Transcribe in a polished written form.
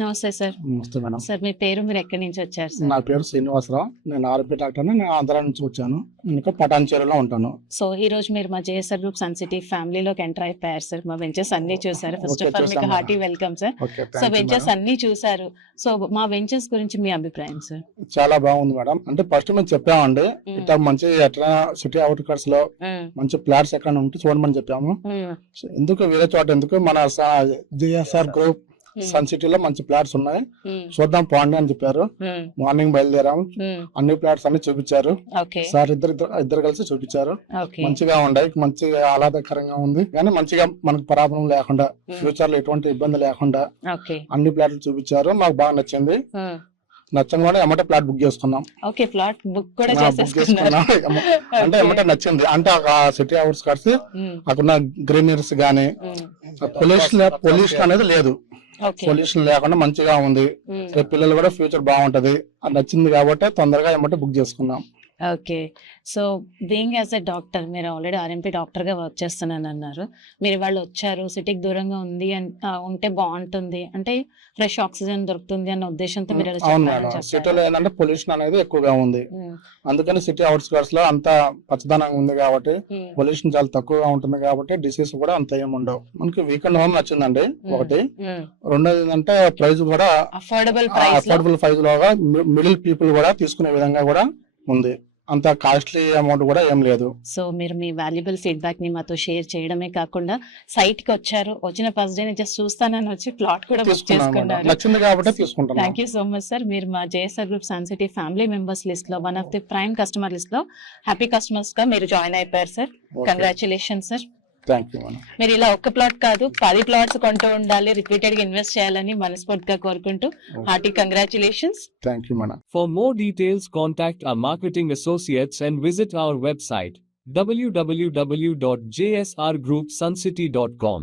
నమస్తే సార్. నమస్తే madam. Sir మీ పేరు, మీరు ఎక్కడి నుంచి వచ్చారు సార్? నా పేరు శ్రీనివాసరావు. నేను ఆర్పి డాక్టర్. నేను ఆంధ్ర నుంచి వచ్చాను. ఇంకా పటాన్చేరులో ఉంటాను. సో ఈ రోజు మీరు మా జేఎస్ఆర్ గ్రూప్ సన్ సిటీ ఫ్యామిలీలోకి ఎంటర్ అయిపోయారు సార్. మా వెంచర్స్ అన్ని చూసారు. ఫస్ట్ ఆఫ్ ఆల్ మీకు hearty welcome sir. So ventures అన్ని చూసారు. సో మా వెంచర్స్ గురించి మీ అభిప్రాయం సార్? చాలా బాగుంది మేడం. అంటే ఫస్ట్ మేము చెప్పామండి, ఇట్లా మంచి ఎట్లా సిటీ అవుట్కట్స్ లో మంచి ప్లాట్స్ ఎక్కడ ఉంటే చూడమని చెప్పాము. ఎందుకు వేరే చోట ఎందుకు, మన జేఎస్ఆర్ గ్రూప్ సన్ సిటీలో మంచి ప్లాట్స్ ఉన్నాయి, చూద్దాం పోండి అని చెప్పారు. మార్నింగ్ బయలుదేరాము. అన్ని ప్లాట్స్ అన్ని చూపించారు సార్. ఇద్దరు కలిసి చూపించారు. మంచిగా ఉన్నాయి, మంచిగా ఆహ్లాదకరంగా ఉంది. కానీ మంచిగా మనకు ప్రాబ్లం లేకుండా, ఫ్యూచర్ లో ఎటువంటి ఇబ్బంది లేకుండా అన్ని ప్లాట్లు చూపించారు. మాకు బాగా నచ్చింది. నచ్చని కూడా ఎమ్మటే ప్లాట్ బుక్ చేసుకున్నాం. అంటే ఎమ్మటే నచ్చింది. అంటే ఆ సిటీ అవుట్స్ కట్స్ అక్కడ గ్రీనరీస్ గానీ, పొల్యూషన్ అనేది లేదు. పొల్యూషన్ లేకుండా మంచిగా ఉంది. రేపు పిల్లలు కూడా ఫ్యూచర్ బాగుంటది. అది నచ్చింది కాబట్టి తొందరగా ఏమంటే బుక్ చేసుకున్నాం. Okay. So being as a doctor, మీరు ఆల్రెడీ ఆర్ఎంపీ డాక్టర్ గా వర్క్ చేస్తున్నాను అన్నారు. మీరు వాళ్ళు వచ్చారు, సిటీకి దూరంగా ఉంది ఉంటే బాగుంటుంది, అంటే ఫ్రెష్ ఆక్సిజన్ దొరుకుతుంది అన్న ఉద్దేశంతో మీరు సిటీలో ఏంటంటే పొల్యూషన్ అనేది ఎక్కువగా ఉంది. అందుకని సిటీ అవుట్స్కర్ట్స్ లో అంత పచ్చదనంగా ఉంది కాబట్టి, పొల్యూషన్ చాలా తక్కువగా ఉంటుంది కాబట్టి డిసీజ్ కూడా అంత ఏమి ఉండవు. మనకి వీకెండ్ హోమ్ నచ్చిందండి ఒకటి. రెండోది ఏంటంటే ప్రైస్ కూడా అఫోర్డబుల్ ప్రైస్ లోగా మిడిల్ పీపుల్ కూడా తీసుకునే విధంగా కూడా ఉంది. అంత కాస్ట్లీ అమౌంట్ కూడా ఏం లేదు. సో మీరు మీ వాల్యుబుల్ ఫీడ్బ్యాక్ ని మాతో షేర్ చేయడమే కాకుండా, సైట్ కి వచ్చారు, వచ్చిన ఫస్ట్ డే జస్ట్ చూస్తానని వచ్చి ప్లాట్ కూడా బుక్ చేసుకున్నారు. నచ్చింది కాబట్టి తీసుకుంటాను. Thank you so much sir. మీరు మా JSR group sun city family members list లో one of the prime customer list లో హ్యాపీ కస్టమర్స్ గా మీరు జాయిన్ అయిపోయారు సార్. Congratulation sir. మీరు ఇలా ఒక్క ప్లాట్ కాదు 10 ప్లాట్స్ కొంటూ ఉండాలి, రిపీటెడ్ గా ఇన్వెస్ట్ చేయాలని మనస్ఫూర్తిగా కోరుకుంటూ hearty congratulations. Thank you madam. For more details, contact our marketing associates and visit our website www.jsrgroupsuncity.com.